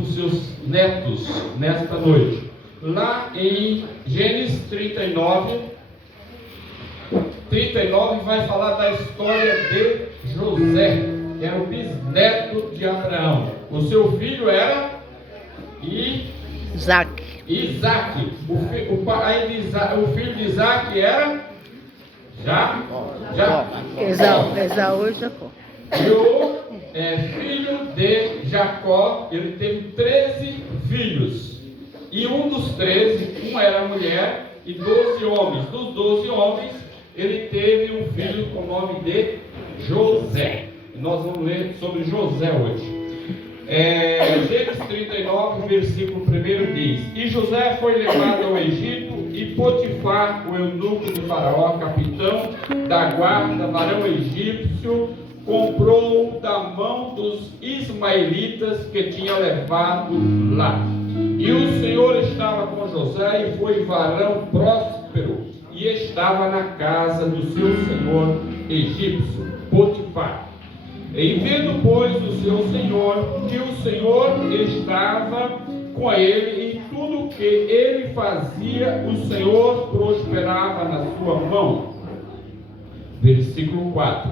para os seus netos nesta noite. Lá em Gênesis 39 vai falar da história de José, que era o bisneto de Abraão. O seu filho era Isaac. O filho de Isaac era Esaú e Jacó. E o filho de Jacó, ele teve 13 filhos. E um dos 13, um era mulher e 12 homens. Dos 12 homens, ele teve um filho com o nome de José. E nós vamos ler sobre José hoje. Gênesis 39, versículo 1 diz: E José foi levado ao Egito, e Potifar, o eunuco de Faraó, capitão da guarda, varão egípcio, comprou da mão dos ismaelitas que tinha levado lá. E o Senhor estava com José, e foi varão próspero, e estava na casa do seu senhor egípcio, Potifar. E vendo, pois, o seu senhor, que o Senhor estava com ele, e tudo que ele fazia, o Senhor prosperava na sua mão. Versículo 4.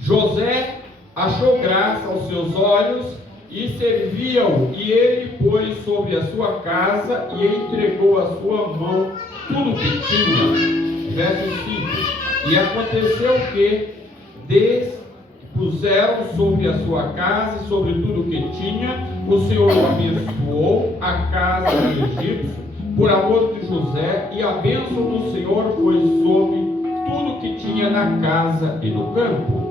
José achou graça aos seus olhos, e servia-o, e ele pôs sobre a sua casa, e entregou à sua mão tudo que tinha. Verso 5. E aconteceu que puseram sobre a sua casa e sobre tudo que tinha, o Senhor abençoou a casa do egípcio por amor de José, e a bênção do Senhor foi sobre tudo que tinha na casa e no campo.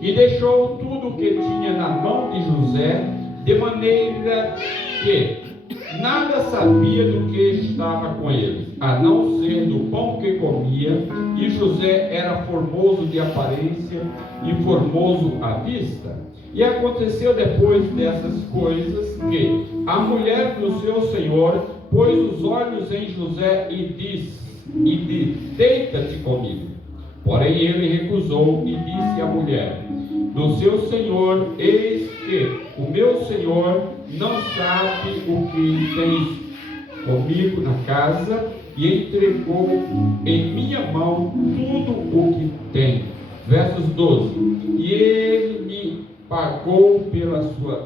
E deixou tudo o que tinha na mão de José, de maneira que nada sabia do que estava com ele, a não ser do pão que comia. E José era formoso de aparência e formoso à vista. E aconteceu depois dessas coisas que a mulher do seu senhor pôs os olhos em José e disse: Deita-te comigo. Porém ele recusou e disse à mulher do seu senhor: Eis que o meu senhor não sabe o que tens comigo na casa, e entregou em minha mão tudo o que tem. Versos 12. E ele me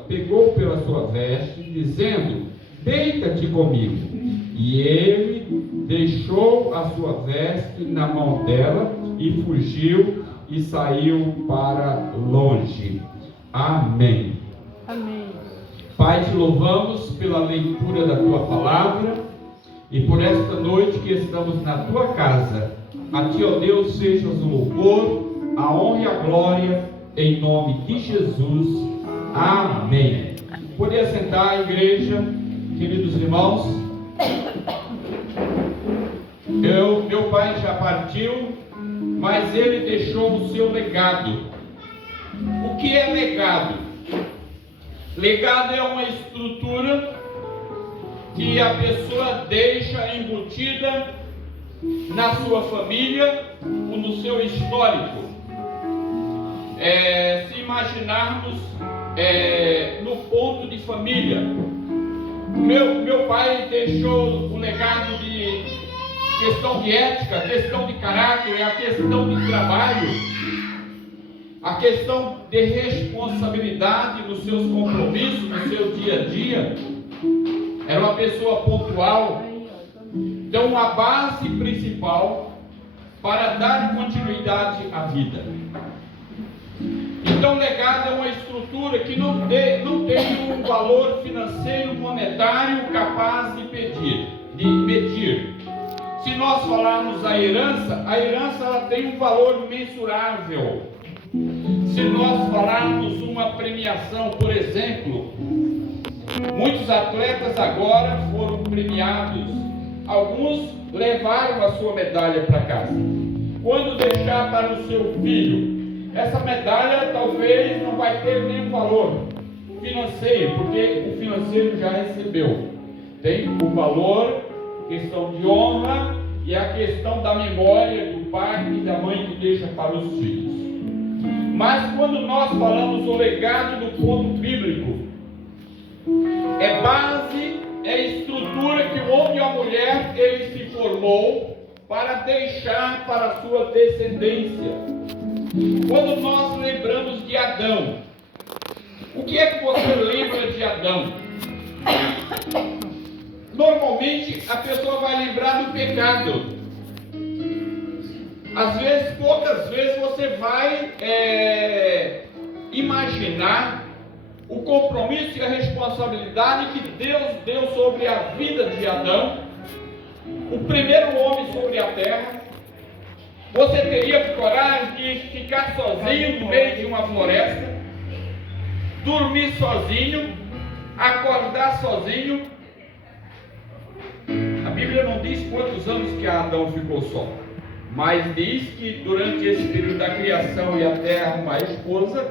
pegou pela sua veste, dizendo: Deita-te comigo. E ele deixou a sua veste na mão dela, e fugiu e saiu para longe. Amém. Amém. Pai, te louvamos pela leitura da tua palavra e por esta noite que estamos na tua casa. A ti, ó Deus, seja o louvor, a honra e a glória, em nome de Jesus. Amém. Poder sentar, igreja, queridos irmãos. Meu pai já partiu, mas ele deixou o seu legado. O que é legado? Legado é uma estrutura que a pessoa deixa embutida na sua família ou no seu histórico. Se imaginarmos no ponto de família, meu pai deixou o legado de questão de ética, questão de caráter, a questão de trabalho, a questão de responsabilidade nos seus compromissos, no seu dia a dia. Era uma pessoa pontual. Então, a base principal para dar continuidade à vida. Então, legado é uma estrutura que não tem um valor financeiro, monetário capaz de medir. Se nós falarmos a herança ela tem um valor mensurável. Se nós falarmos uma premiação, por exemplo, muitos atletas agora foram premiados. Alguns levaram a sua medalha para casa. Quando deixar para o seu filho, essa medalha talvez não vai ter nenhum valor financeiro, porque o financeiro já recebeu. Tem o valor, questão de honra e a questão da memória do pai e da mãe que deixa para os filhos. Mas quando nós falamos o legado do ponto bíblico, é base, é estrutura que o homem e a mulher ele se formou para deixar para a sua descendência. Quando nós lembramos de Adão, o que é que você lembra de Adão? Normalmente a pessoa vai lembrar do pecado. Às vezes, poucas vezes você vai imaginar o compromisso e a responsabilidade que Deus deu sobre a vida de Adão, o primeiro homem sobre a terra. Você teria coragem de ficar sozinho no meio de uma floresta, dormir sozinho, acordar sozinho? A Bíblia não diz quantos anos que Adão ficou só, mas diz que durante esse período da criação e a terra uma esposa,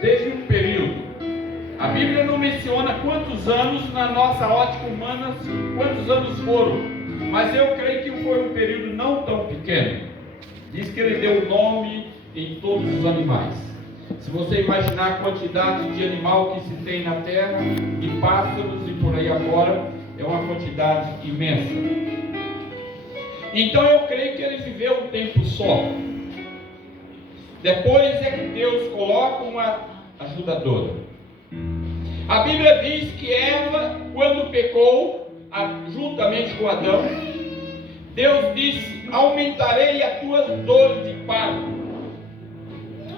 teve um período. A Bíblia não menciona quantos anos, na nossa ótica humana, quantos anos foram, mas eu creio que foi um período não tão pequeno. Diz que ele deu nome em todos os animais. Se você imaginar a quantidade de animal que se tem na terra, de pássaros e por aí afora, é uma quantidade imensa. Então eu creio que ele viveu um tempo só. Depois é que Deus coloca uma ajudadora. A Bíblia diz que Eva, quando pecou, juntamente com Adão, Deus disse: aumentarei as tuas dores de parto,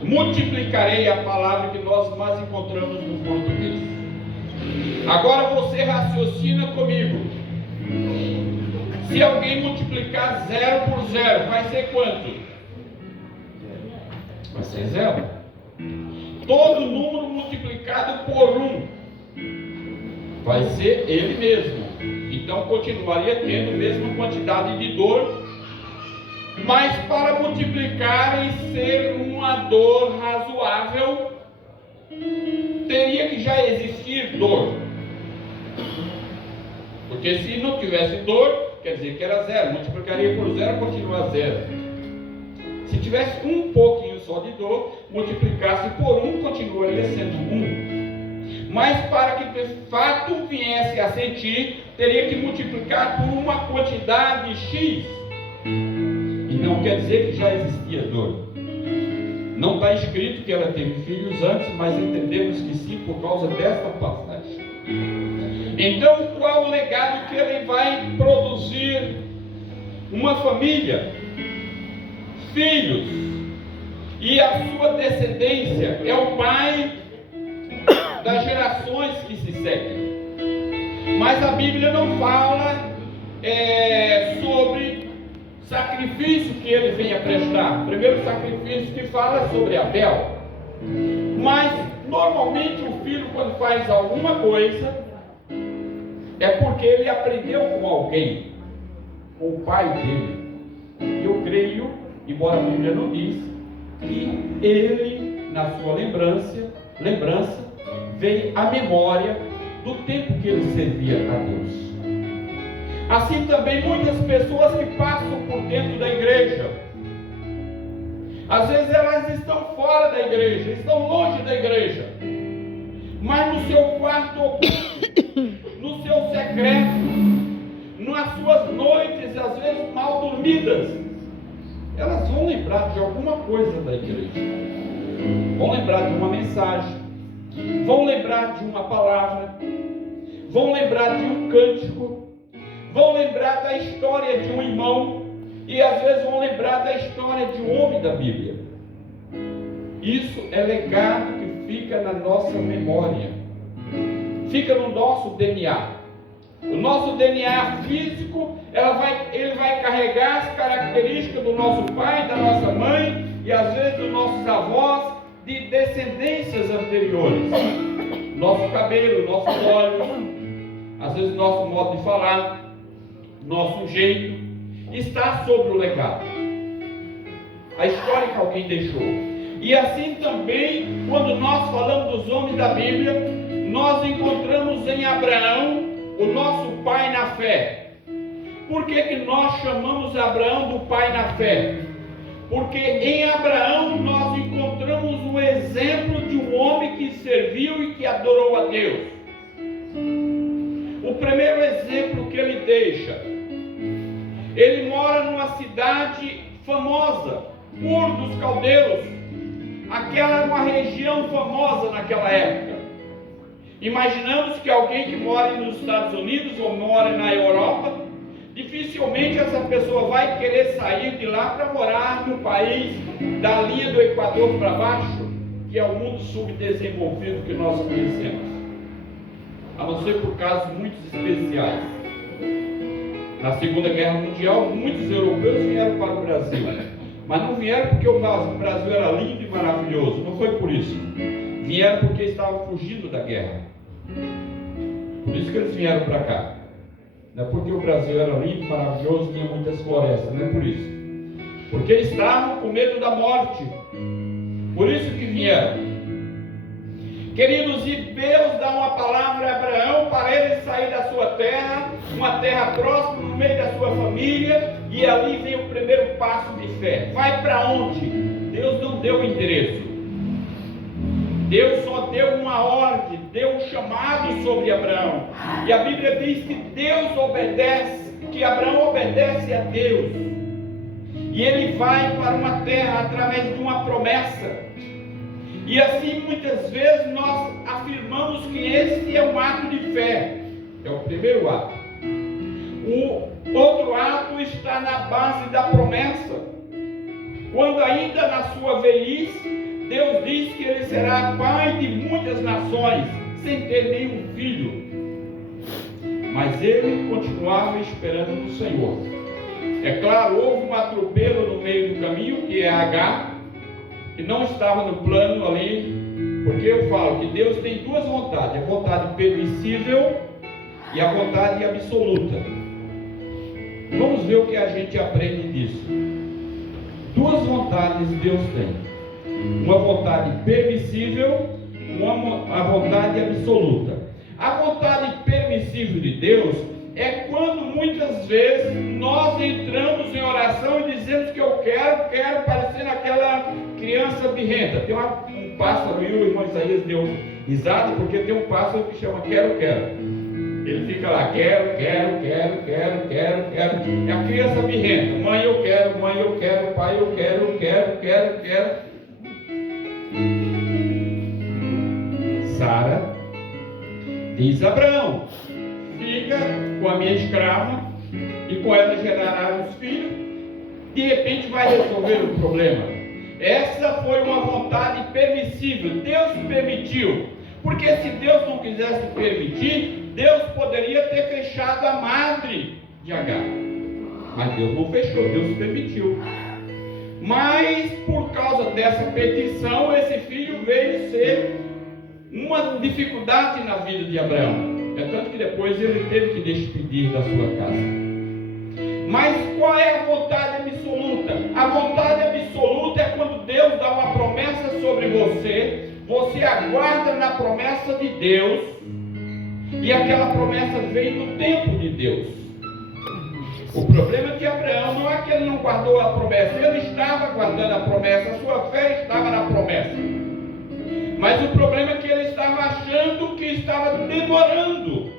multiplicarei a palavra que nós mais encontramos no português. Agora você raciocina comigo. Se alguém multiplicar 0 por 0, vai ser quanto? Vai ser 0. Todo número multiplicado por 1 vai ser ele mesmo. Então continuaria tendo a mesma quantidade de dor, mas para multiplicar e ser uma dor razoável, teria que já existir dor. Porque se não tivesse dor, quer dizer que era 0, multiplicaria por 0, continua 0. Se tivesse um pouquinho só de dor, multiplicasse por 1, continuaria sendo 1. Mas para que de fato viesse a sentir, teria que multiplicar por uma quantidade X. E não quer dizer que já existia dor. Não está escrito que ela teve filhos antes, mas entendemos que sim, por causa desta passagem. Então, qual o legado que ele vai produzir? Uma família, filhos, e a sua descendência é o pai das gerações que se seguem. Mas a Bíblia não fala sobre sacrifício que ele venha prestar. O primeiro sacrifício que fala é sobre Abel. Mas normalmente o filho, quando faz alguma coisa, é porque ele aprendeu com alguém, com o pai dele. Eu creio, embora a Bíblia não diz, que ele, na sua lembrança, veio a memória do tempo que ele servia a Deus. Assim também muitas pessoas que passam por dentro da igreja, às vezes elas estão fora da igreja, estão longe da igreja, mas no seu quarto oculto, no seu secreto, nas suas noites, às vezes mal dormidas, elas vão lembrar de alguma coisa da igreja, vão lembrar de uma mensagem, vão lembrar de uma palavra, vão lembrar de um cântico, vão lembrar da história de um irmão, e às vezes vão lembrar da história de um homem da Bíblia. Isso é legado que fica na nossa memória, fica no nosso DNA. O nosso DNA físico, ele vai carregar as características do nosso pai, da nossa mãe, e às vezes dos nossos avós, de descendências anteriores. Nosso cabelo, nossos olhos, às vezes nosso modo de falar, nosso jeito, está sobre o legado, a história que alguém deixou. E assim também, quando nós falamos dos homens da Bíblia, nós encontramos em Abraão, o nosso pai na fé. Por que nós chamamos Abraão do pai na fé? Porque em Abraão nós encontramos o exemplo de um homem que serviu e que adorou a Deus. primeiro exemplo que ele deixa, ele mora numa cidade famosa, Ur dos Caldeus. Aquela era uma região famosa naquela época. Imaginamos que alguém que mora nos Estados Unidos ou mora na Europa, dificilmente essa pessoa vai querer sair de lá para morar no país da linha do Equador para baixo, que é o mundo subdesenvolvido que nós conhecemos, a não ser por casos muito especiais. Na Segunda Guerra Mundial, muitos europeus vieram para o Brasil, mas não vieram porque o Brasil era lindo e maravilhoso, não foi por isso. Vieram porque estavam fugindo da guerra. Por isso que eles vieram para cá. Não é porque o Brasil era lindo, maravilhoso, tinha muitas florestas, não é por isso. Porque estavam com medo da morte. Por isso que vieram. Queridos, e Deus dá uma palavra a Abraão para ele sair da sua terra, uma terra próxima, no meio da sua família, e ali vem o primeiro passo de fé. Vai para onde? Deus não deu endereço. Deus só deu uma ordem, deu um chamado sobre Abraão. E a Bíblia diz que Deus obedece, que Abraão obedece a Deus. E ele vai para uma terra através de uma promessa. E assim muitas vezes nós afirmamos que esse é um ato de fé. É o primeiro ato. O outro ato está na base da promessa. Quando ainda na sua velhice, Deus diz que ele será pai de muitas nações, sem ter nenhum filho. Mas ele continuava esperando no Senhor. É claro, houve um atropelo no meio do caminho, que é Agar, que não estava no plano ali, porque eu falo que Deus tem duas vontades, a vontade permissível e a vontade absoluta. Vamos ver o que a gente aprende disso. Duas vontades Deus tem. Uma vontade permissível, uma vontade absoluta. A vontade permissível de Deus é quando muitas vezes nós entramos em oração e dizemos que eu quero parecer naquela criança birrenta. Tem um pássaro, e o irmão Isaías deu risada, porque tem um pássaro que chama quero. Ele fica lá, quero. É a criança birrenta. Mãe eu quero, pai eu quero. Sara diz a Abraão: fica com a minha escrava e com ela gerará os filhos. De repente vai resolver o problema. Essa foi uma vontade permissível. Deus permitiu, porque se Deus não quisesse permitir, Deus poderia ter fechado a madre de Agar, mas Deus não fechou, Deus permitiu. Mas por causa dessa petição, esse filho veio ser uma dificuldade na vida de Abraão. É tanto que depois ele teve que despedir da sua casa. Mas qual é a vontade absoluta? A vontade absoluta é quando Deus dá uma promessa sobre você, você aguarda na promessa de Deus, e aquela promessa vem no tempo de Deus. O problema de Abraão não é que ele não guardou a promessa, ele estava guardando a promessa, a sua fé estava na promessa. Mas o problema é que ele estava achando que estava demorando.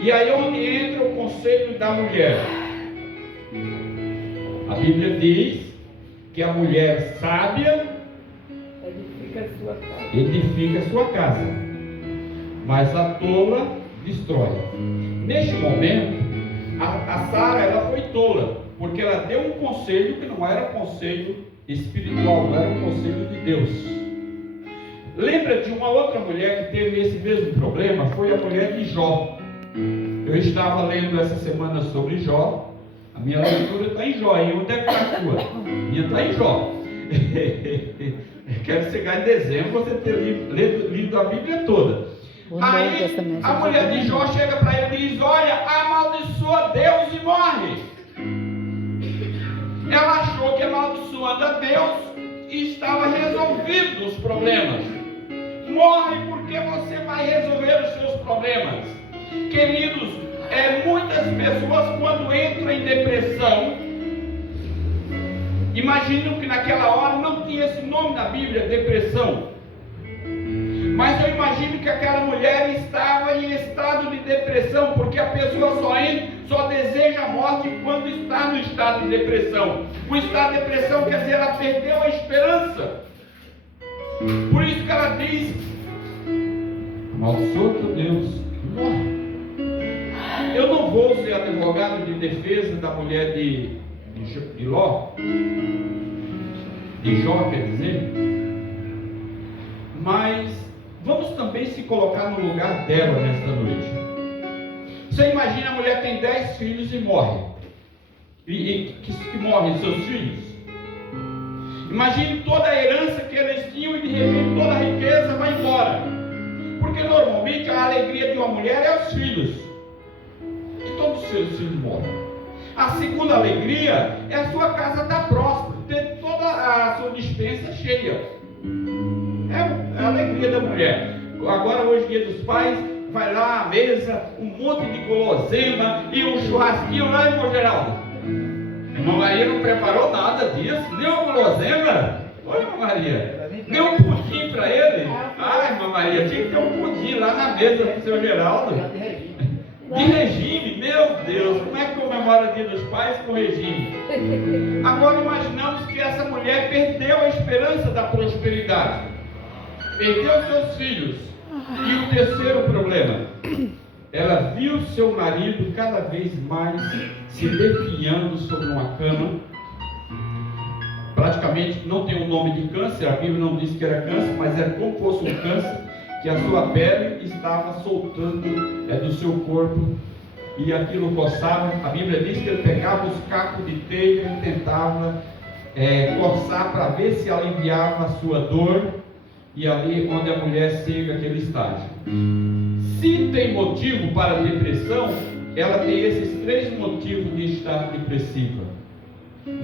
E aí é onde entra o conceito da mulher. A Bíblia diz que a mulher sábia edifica a sua casa, mas a tola destrói. Neste momento, a Sara, ela foi tola, porque ela deu um conselho que não era conselho espiritual, não era um conselho de Deus. Lembra de uma outra mulher que teve esse mesmo problema? Foi a mulher de Jó. Eu estava lendo essa semana sobre Jó. A minha leitura está em Jó. E onde é que está a tua? A minha está em Jó. Quero chegar em dezembro você ter lido a Bíblia toda. Aí a mulher de Jó chega para ele e diz: olha, amaldiçoa Deus e morre. Ela achou que amaldiçoando a Deus estava resolvido os problemas. Morre porque você vai resolver os seus problemas. Queridos, muitas pessoas quando entram em depressão, imaginam que naquela hora não tinha esse nome na Bíblia, depressão. Mas eu imagino que aquela mulher estava em estado de depressão, porque a pessoa só deseja a morte quando está no estado de depressão. O estado de depressão quer dizer, ela perdeu a esperança. Por isso que ela diz: amaldiçoa teu Deus, morre. Eu não vou ser advogado de defesa da mulher de Ló, de Jó, quer dizer, mas vamos também se colocar no lugar dela nesta noite. Você imagina, a mulher tem 10 filhos e morre, que morrem seus filhos. Imagine toda a herança que eles tinham e de repente toda a riqueza vai embora, porque normalmente a alegria de uma mulher é os filhos, e todos os seus filhos morrem. A segunda alegria é a sua casa estar próspera, ter toda a sua despensa cheia. É a alegria da mulher. Agora, hoje, dia dos pais, vai lá à mesa, um monte de guloseima e um churrasquinho lá, irmão Geraldo. Irmã Maria não preparou nada disso, nem uma guloseima. Oi, irmã Maria, nem um pudim para ele. Ah, irmã Maria, tinha que ter um pudim lá na mesa para o seu Geraldo. De regime, meu Deus, como é que comemora o dia dos pais com regime? Agora imaginamos que essa mulher perdeu a esperança da prosperidade, perdeu seus filhos. E o terceiro problema, ela viu seu marido cada vez mais se definhando sobre uma cama. Praticamente não tem o nome de câncer, a Bíblia não diz que era câncer, mas era como fosse um câncer, que a sua pele estava soltando do seu corpo, e aquilo coçava. A Bíblia diz que ele pegava os cacos de telha e tentava coçar para ver se aliviava a sua dor, e ali onde a mulher chega aquele estágio. Se tem motivo para a depressão, ela tem esses 3 motivos de estar depressiva.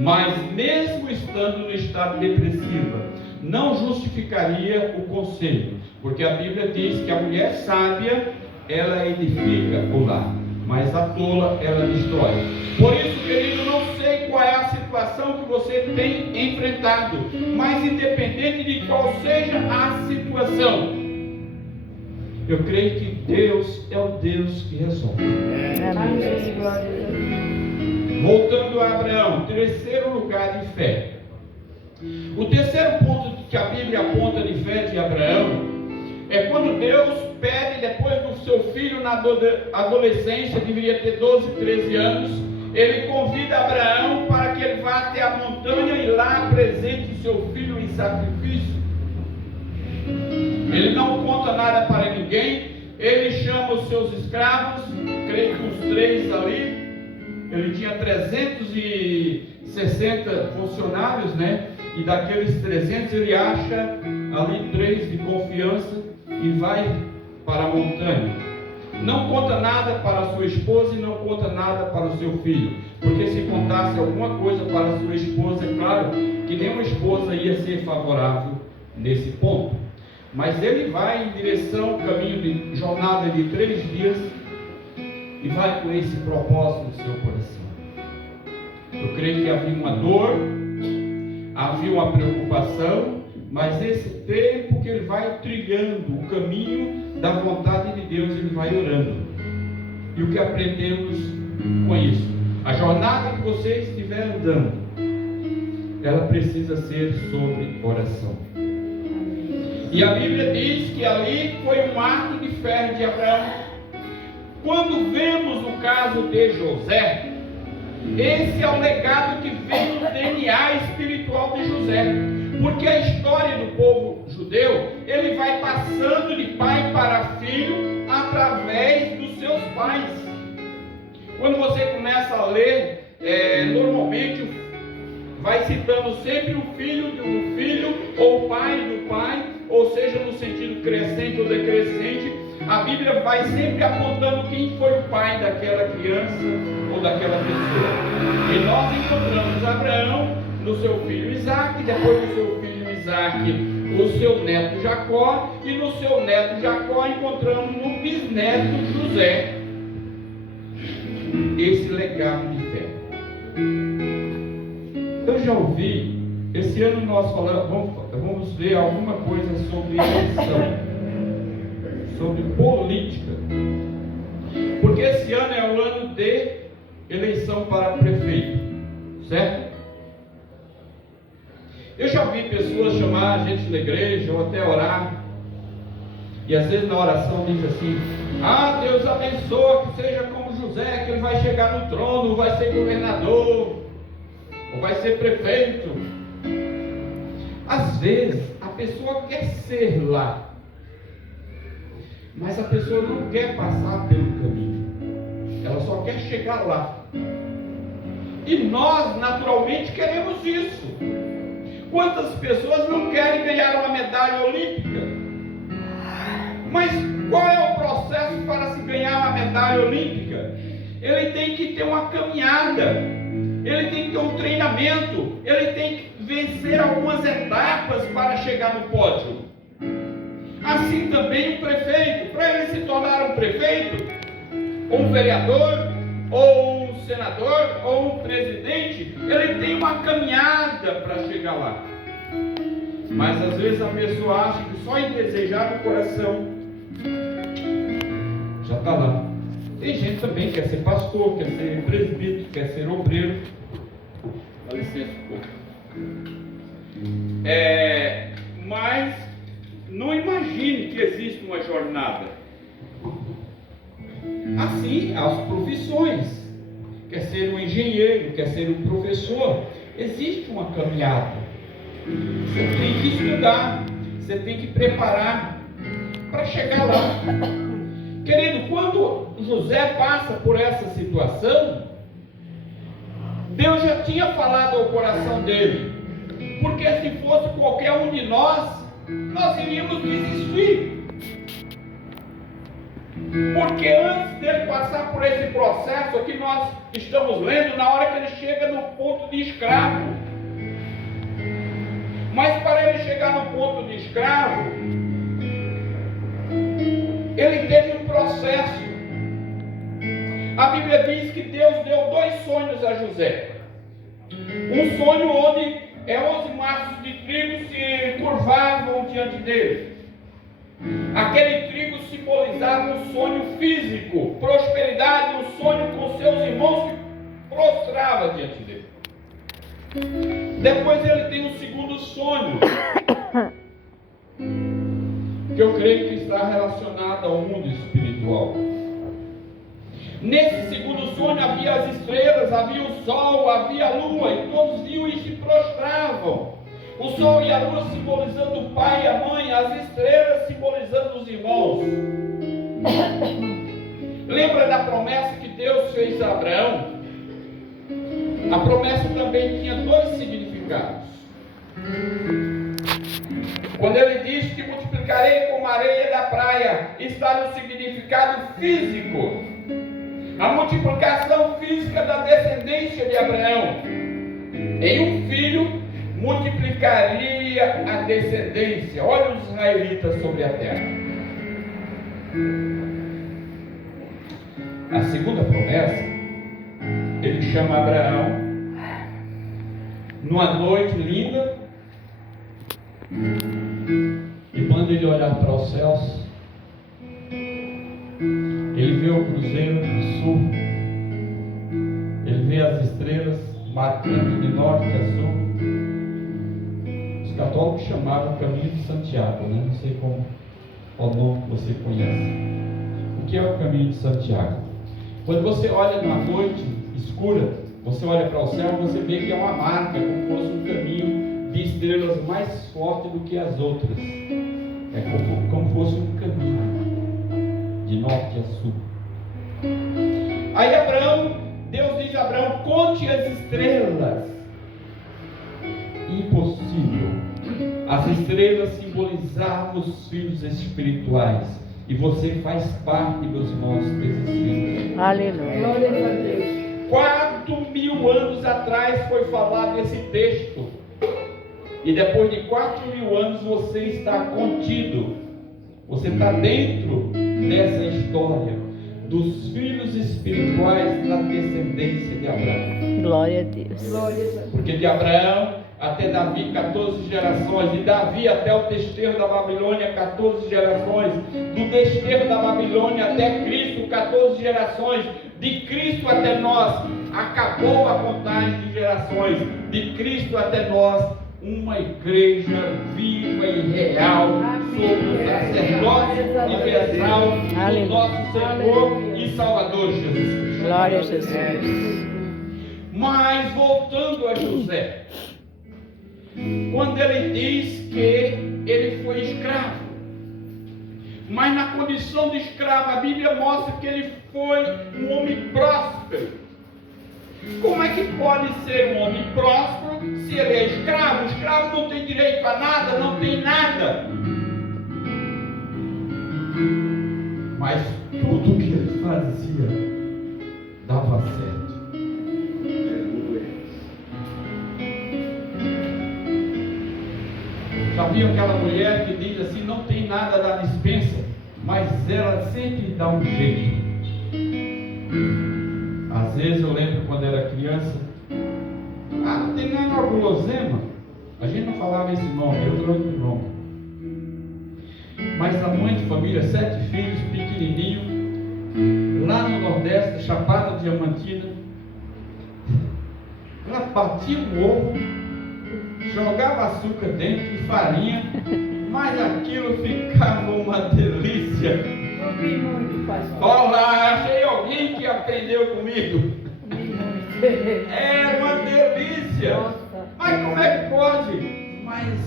Mas mesmo estando no estado depressivo, não justificaria o conselho, porque a Bíblia diz que a mulher sábia, ela edifica o lar, mas a tola, ela destrói. Por isso, querido, não sei qual é a situação que você tem enfrentado, mas independente de qual seja a situação, eu creio que Deus é o Deus que resolve. Voltando a Abraão, terceiro lugar de fé. O terceiro ponto que a Bíblia aponta de fé de Abraão é quando Deus pede, depois do seu filho na adolescência, deveria ter 12, 13 anos, ele convida Abraão para que ele vá até a montanha e lá apresente o seu filho em sacrifício. Ele não conta nada para ninguém, ele chama os seus escravos, creio que uns 3 ali. Ele tinha 360 funcionários, né? E daqueles 300 ele acha ali 3 de confiança e vai para a montanha. Não conta nada para a sua esposa e não conta nada para o seu filho, porque se contasse alguma coisa para a sua esposa, é claro que nenhuma esposa ia ser favorável nesse ponto. Mas ele vai em direção ao caminho de jornada de 3 dias e vai com esse propósito no seu coração. Eu creio que havia uma dor, havia uma preocupação, mas esse tempo que ele vai trilhando o caminho da vontade de Deus, ele vai orando. E o que aprendemos com isso? A jornada que você estiver andando, ela precisa ser sobre oração. E a Bíblia diz que ali foi um ato de fé de Abraão. Quando vemos o caso de José, esse é o legado que vem no DNA espiritual de José, porque a história do povo judeu, ele vai passando de pai para filho através dos seus pais. Quando você começa a ler, normalmente vai citando sempre o filho do filho, ou o pai do pai, ou seja, no sentido crescente ou decrescente. A Bíblia vai sempre apontando quem foi o pai daquela criança ou daquela pessoa. E nós encontramos Abraão no seu filho Isaque, depois do seu filho Isaque, o seu neto Jacó, e no seu neto Jacó encontramos no bisneto José esse legado de fé. Eu já ouvi, esse ano nós vamos ver alguma coisa sobre eleição, sobre política. Porque esse ano é o ano de eleição para prefeito, certo? Eu já vi pessoas chamar a gente na igreja ou até orar, e às vezes na oração diz assim: ah, Deus abençoa que seja como José, que ele vai chegar no trono, vai ser governador, ou vai ser prefeito. Às vezes a pessoa quer ser lá, mas a pessoa não quer passar pelo caminho, ela só quer chegar lá. E nós naturalmente queremos isso. Quantas pessoas não querem ganhar uma medalha olímpica? Mas qual é o processo para se ganhar uma medalha olímpica? Ele tem que ter uma caminhada, ele tem que ter um treinamento, ele tem que vencer algumas etapas para chegar no pódio. Assim também o prefeito, para ele se tornar um prefeito, ou um vereador, ou um senador, ou um presidente, ele tem uma caminhada para chegar lá. Mas às vezes a pessoa acha que só em desejar no coração já está lá. Tem gente também que quer ser pastor, quer ser presbítero, quer ser obreiro. Dá licença um pouco. Mas não imagine que existe uma jornada. Assim, as profissões. Quer ser um engenheiro, quer ser um professor. Existe uma caminhada. Você tem que estudar, você tem que preparar para chegar lá. Querido, quando José passa por essa situação, Deus já tinha falado ao coração dele, porque se fosse qualquer um de nós iríamos desistir. Porque antes dele passar por esse processo que nós estamos lendo, na hora que ele chega no ponto de escravo, mas para ele chegar no ponto de escravo, ele teve um processo. A Bíblia diz que Deus deu 2 sonhos a José. Um sonho onde 11 machos de trigo se curvavam diante dele. Aquele trigo simbolizava um sonho físico, prosperidade, um sonho com seus irmãos que prostrava diante dele. Depois ele tem um segundo sonho, que eu creio que está relacionado ao mundo espiritual. Nesse segundo sonho havia as estrelas, havia o sol, havia a lua, e todos viam e se prostravam. O sol e a lua simbolizando o pai e a mãe, as estrelas simbolizando os irmãos. Lembra da promessa que Deus fez a Abraão? A promessa também tinha 2 significados. Quando ele diz que multiplicarei como a areia da praia, está no significado físico. A multiplicação física da descendência de Abraão. Em um filho multiplicaria a descendência. Olha os israelitas sobre a terra. A segunda promessa, ele chama Abraão numa noite linda e manda ele olhar para os céus. Ele vê o cruzeiro do sul, ele vê as estrelas marcando de norte a sul. Os católicos chamavam o caminho de Santiago, né? Não sei qual nome você conhece. O que é o caminho de Santiago? Quando você olha numa noite escura, você olha para o céu e você vê que é uma marca, como se fosse um caminho de estrelas mais forte do que as outras. É como fosse um caminho de norte a sul. Aí Deus diz a Abraão: conte as estrelas. Impossível. As estrelas simbolizavam os filhos espirituais. E você faz parte, meus irmãos, desses filhos. Aleluia. 4.000 anos atrás foi falado esse texto. E depois de 4.000 anos você está contido. Você está dentro dessa história dos filhos espirituais da descendência de Abraão. Glória a Deus. Porque de Abraão até Davi, 14 gerações. De Davi até o desterro da Babilônia, 14 gerações. Do desterro da Babilônia até Cristo, 14 gerações. De Cristo até nós, acabou a contagem de gerações. De Cristo até nós, uma igreja viva e real, sob o sacerdócio universal do nosso Senhor e Salvador Jesus. Glória a Jesus. Mas voltando a José, quando ele diz que ele foi escravo, mas na condição de escravo, a Bíblia mostra que ele foi um homem próspero. Como é que pode ser um homem próspero se ele é escravo? O escravo não tem direito a nada, não tem nada. Mas tudo que ele fazia dava certo. Já viu aquela mulher que diz assim, não tem nada da dispensa, mas ela sempre dá um jeito. Às vezes eu lembro quando era criança, não tem nada guloseima. A gente não falava esse nome, eu trouxe o nome. Mas a mãe de família, 7 filhos, pequenininho, lá no Nordeste, Chapada Diamantina, ela batia o ovo, jogava açúcar dentro e farinha, mas aquilo ficava uma delícia. Olá, achei alguém que aprendeu comigo. Era uma delícia. Mas como é que pode? Mas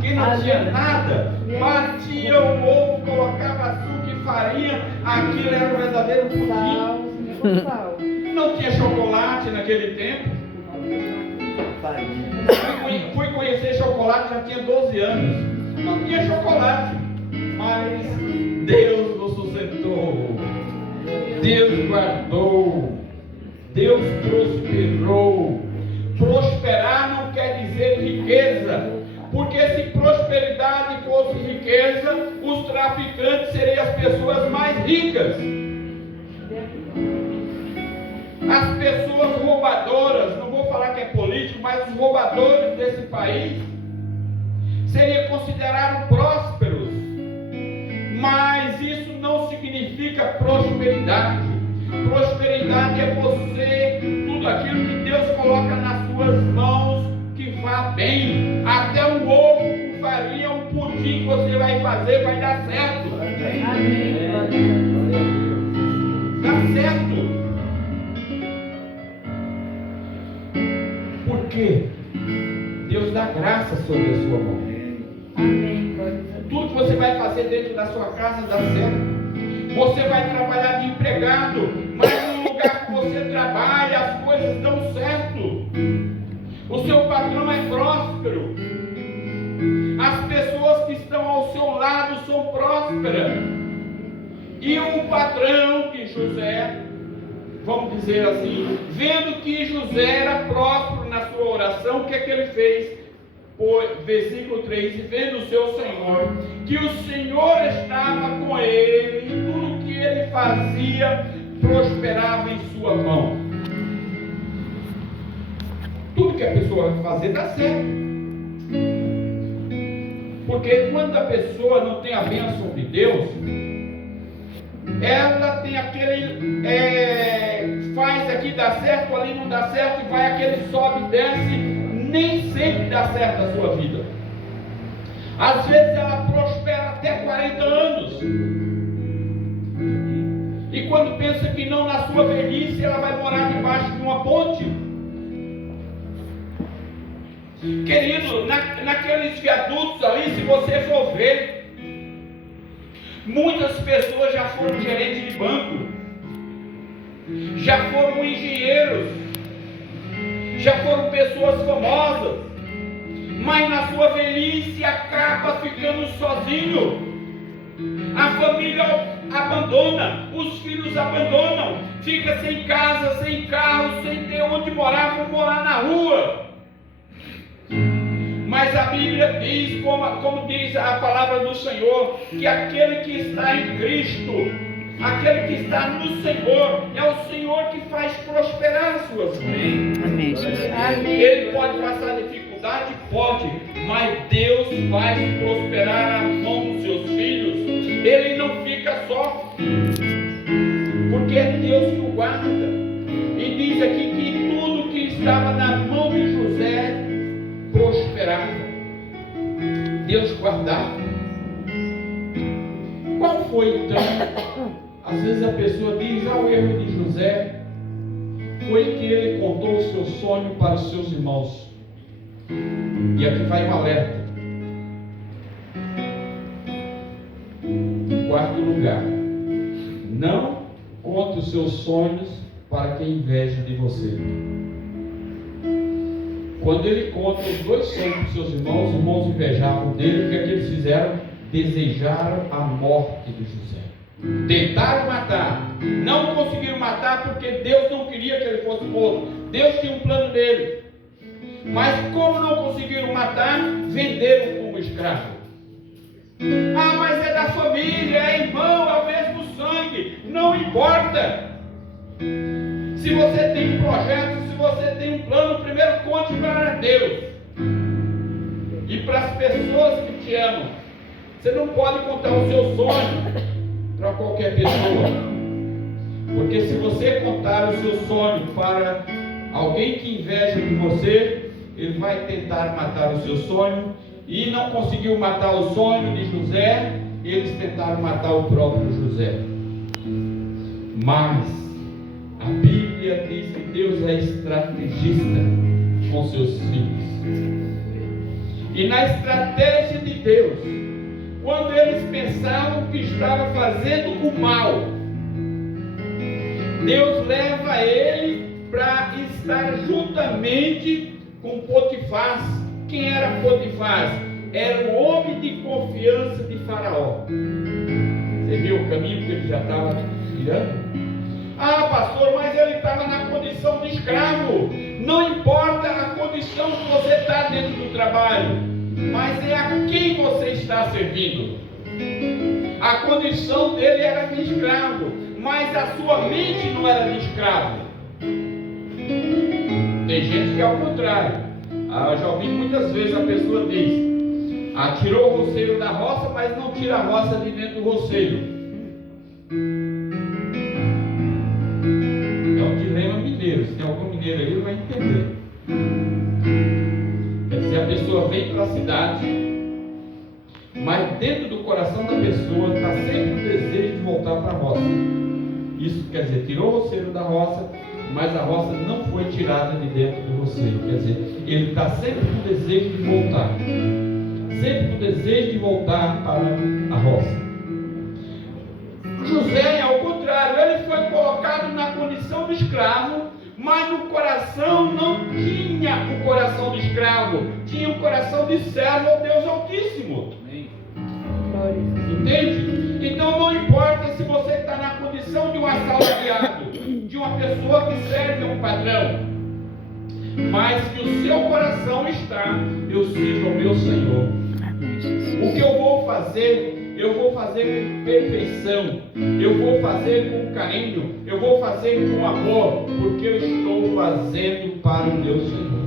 quem não tinha nada, batia o ovo, colocava açúcar e farinha, aquilo era um verdadeiro pudim. Não tinha chocolate naquele tempo. Fui conhecer chocolate, já tinha 12 anos. Não tinha chocolate, mas Deus nos sustentou, Deus guardou, Deus prosperou. Prosperar não quer dizer riqueza, porque se prosperidade fosse riqueza, os traficantes seriam as pessoas mais ricas. As pessoas roubadoras, não vou falar que é político, mas os roubadores desse país seriam considerados prósperos. Mas isso não significa prosperidade. Prosperidade é você, tudo aquilo que Deus coloca nas suas mãos, que vá bem. Até um ovo com farinha, um pudim que você vai fazer, vai dar certo. Amém. Dá certo. Por quê? Deus dá graça sobre a sua mão. Amém. Tudo que você vai fazer dentro da sua casa dá certo. Você vai trabalhar de empregado, mas no lugar que você trabalha as coisas dão certo. O seu patrão é próspero. As pessoas que estão ao seu lado são prósperas. E o patrão de José, vamos dizer assim, vendo que José era próspero na sua oração, o que é que ele fez? Versículo 3, e vendo o seu Senhor, que o Senhor estava com ele, e tudo que ele fazia prosperava em sua mão. Tudo que a pessoa vai fazer dá certo. Porque quando a pessoa não tem a bênção de Deus, ela tem aquele faz aqui dá certo, ali não dá certo, e vai aquele sobe e desce. Nem sempre dá certo a sua vida. Às vezes ela prospera até 40 anos. E quando pensa que não, na sua velhice, ela vai morar debaixo de uma ponte. Querido, naqueles viadutos ali, se você for ver, muitas pessoas já foram gerentes de banco, já foram engenheiros, já foram pessoas famosas, mas na sua velhice acaba ficando sozinho. A família abandona, os filhos abandonam, fica sem casa, sem carro, sem ter onde morar, vão morar na rua. Mas a Bíblia diz, como diz a palavra do Senhor, que aquele que está em Cristo, aquele que está no Senhor, é o Senhor que faz prosperar as suas vidas. Amém, Jesus. Ele pode passar dificuldade? Pode, mas Deus faz prosperar a mão dos seus filhos. Ele não fica só. porque é Deus que o guarda. E diz aqui que tudo que estava na mão de José prosperava. Deus guardava. Qual foi então? Às vezes a pessoa diz, o erro de José foi que ele contou o seu sonho para os seus irmãos. E aqui vai um alerta. Quarto lugar, não conte os seus sonhos para quem inveja de você. Quando ele conta os 2 sonhos para os seus irmãos, os irmãos invejavam dele. O que é que eles fizeram? Desejaram a morte de José. Tentaram matar, não conseguiram matar porque Deus não queria que ele fosse morto. Deus tinha um plano dele. Mas como não conseguiram matar, venderam como escravo. Mas é da família, é irmão, é o mesmo sangue. Não importa. Se você tem um projeto, se você tem um plano, primeiro conte para Deus e para as pessoas que te amam. Você não pode contar o seu sonho para qualquer pessoa, porque se você contar o seu sonho para alguém que inveja de você, ele vai tentar matar o seu sonho, e não conseguiu matar o sonho de José, eles tentaram matar o próprio José. Mas a Bíblia diz que Deus é estrategista com seus filhos, e na estratégia de Deus, quando eles pensavam que estava fazendo o mal, Deus leva ele para estar juntamente com Potifar. Quem era Potifar? Era o homem de confiança de Faraó. Você viu o caminho que ele já estava virando? Pastor, mas ele estava na condição de escravo. Não importa a condição que você está dentro do trabalho, mas é a quem você está servindo. A condição dele era de escravo, mas a sua mente não era de escravo. Tem gente que é ao contrário. Eu já ouvi muitas vezes a pessoa diz: tirou o roceiro da roça, mas não tira a roça de dentro do roceiro. É um dilema mineiro. Se tem algum mineiro aí, ele vai entender. Quer dizer, a pessoa vem para a cidade, mas dentro do coração da pessoa está sempre o desejo de voltar para a roça. Isso quer dizer, tirou o roceiro da roça, mas a roça não foi tirada de dentro do roceiro. Quer dizer, ele está sempre com o desejo de voltar, sempre com o desejo de voltar para a roça. José, ao contrário, ele foi colocado na condição de escravo, mas no coração não tinha o coração de escravo, tinha o coração de servo ao Deus Altíssimo. Entende? Então não importa se você está na condição de um assalariado, de uma pessoa que serve a um padrão, mas que o seu coração está: eu sirvo ao meu Senhor. O que eu vou fazer com perfeição, eu vou fazer com carinho, eu vou fazer com amor, porque eu estou fazendo para o meu Senhor.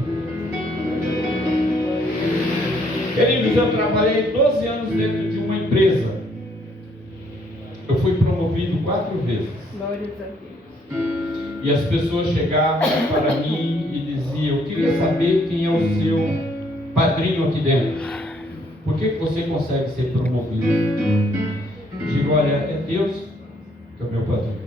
Queridos, eu trabalhei 12 anos dentro de uma empresa. Eu fui promovido 4 vezes. E as pessoas chegavam para mim e diziam: eu queria saber quem é o seu padrinho aqui dentro. Por que você consegue ser promovido? Eu digo: olha, é Deus que é o meu padrinho.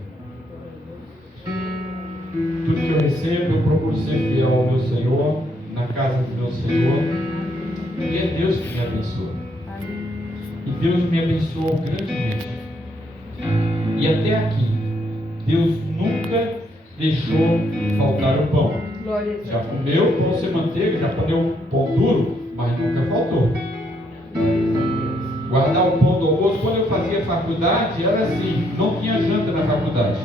Tudo que eu recebo, eu procuro ser fiel ao meu Senhor, na casa do meu Senhor. E é Deus que me abençoa. E Deus me abençoou grandemente. E até aqui, Deus nunca deixou faltar o pão. Já comeu pão sem manteiga, já comeu pão duro, mas nunca faltou. Guardar o pão do almoço. Quando eu fazia faculdade, era assim, não tinha janta na faculdade.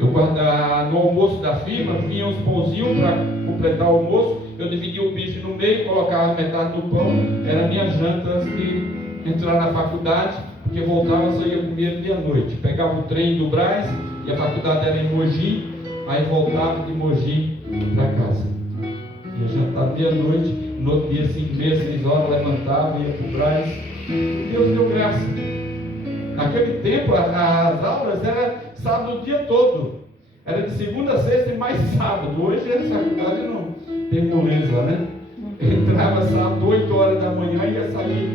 Eu guardava no almoço da firma, vinha uns pãozinhos para completar o almoço. Eu dividia o bicho no meio, colocava metade do pão. Era a minha janta antes de entrar na faculdade, porque voltava, só ia comer meia-noite. Pegava o trem do Brás, e a faculdade era em Mogi, aí voltava de Mogi para casa. Ia jantar meia-noite, no outro dia, 5 meia, 6 horas, levantava, ia para o Brás. Deus deu graça. Naquele tempo, as aulas eram sábado o dia todo. Era de segunda a sexta e mais sábado. Hoje essa faculdade não tem moleza, né? Entrava sábado 8 horas da manhã e ia sair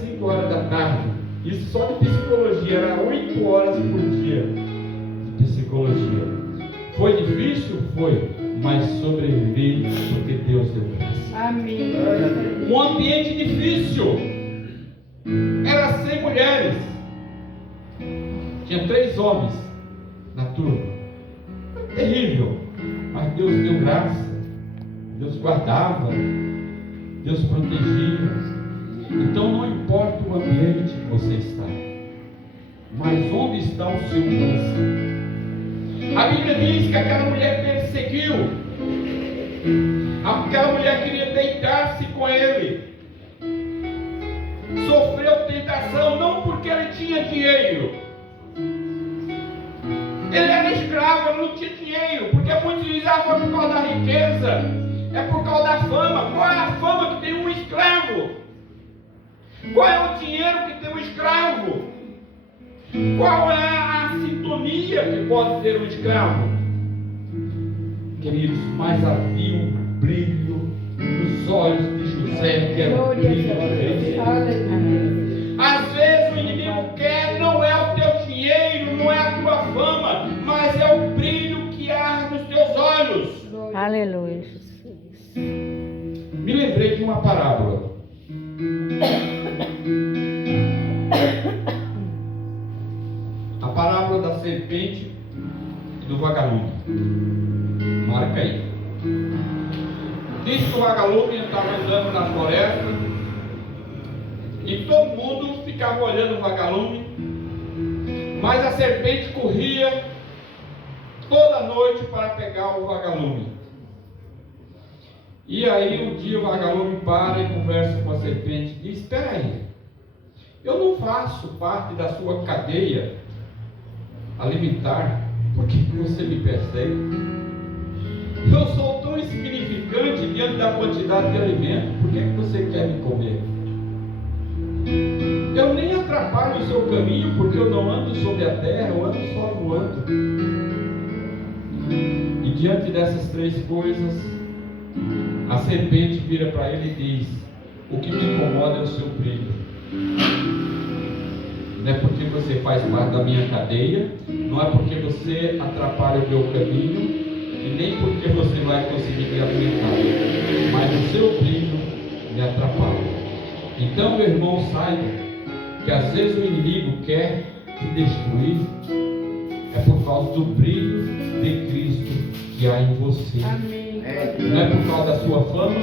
5 horas da tarde. Isso só de psicologia, era 8 horas por dia de psicologia. Foi difícil? Foi, mas sobrevivi porque Deus deu graça. Amém. Um ambiente difícil, era 100 mulheres, tinha 3 homens na turma. Terrível, mas Deus deu graça, Deus guardava, Deus protegia. Então não importa o ambiente que você está, mas onde está o seu coração? A Bíblia diz que aquela mulher perseguiu, aquela mulher queria deitar-se com ele, sofreu tentação, não porque ele tinha dinheiro. Ele era escravo, ele não tinha dinheiro, porque muitos dizem, foi por causa da riqueza, é por causa da fama. Qual é a fama que tem um escravo? Qual é o dinheiro que tem um escravo? Qual é a sintonia que pode ter um escravo? Queridos, mas havia um brilho nos olhos de José, que era o brilho de Deus. Às vezes o inimigo quer, não é o teu dinheiro, não é a tua fama, mas é o brilho que há nos teus olhos. Aleluia. Me lembrei de uma parábola. A parábola da serpente e do vagalume. Marca aí. Diz que o vagalume estava andando na floresta e todo mundo ficava olhando o vagalume, mas a serpente corria toda noite para pegar o vagalume. E aí um dia o vagalume para e conversa com a serpente e diz: espera aí, eu não faço parte da sua cadeia alimentar, por que você me persegue? Eu sou tão insignificante diante da quantidade de alimento, por que você quer me comer? Eu nem atrapalho o seu caminho, porque eu não ando sobre a terra, eu ando só voando. E diante dessas 3 coisas, a serpente vira para ele e diz: o que me incomoda é o seu brilho. Não é porque você faz parte da minha cadeia, não é porque você atrapalha o meu caminho, e nem porque você vai conseguir me alimentar, mas o seu brilho me atrapalha. Então, meu irmão, saiba que às vezes o inimigo quer te destruir, é por causa do brilho de Cristo que há em você. Amém. Não é por causa da sua fama,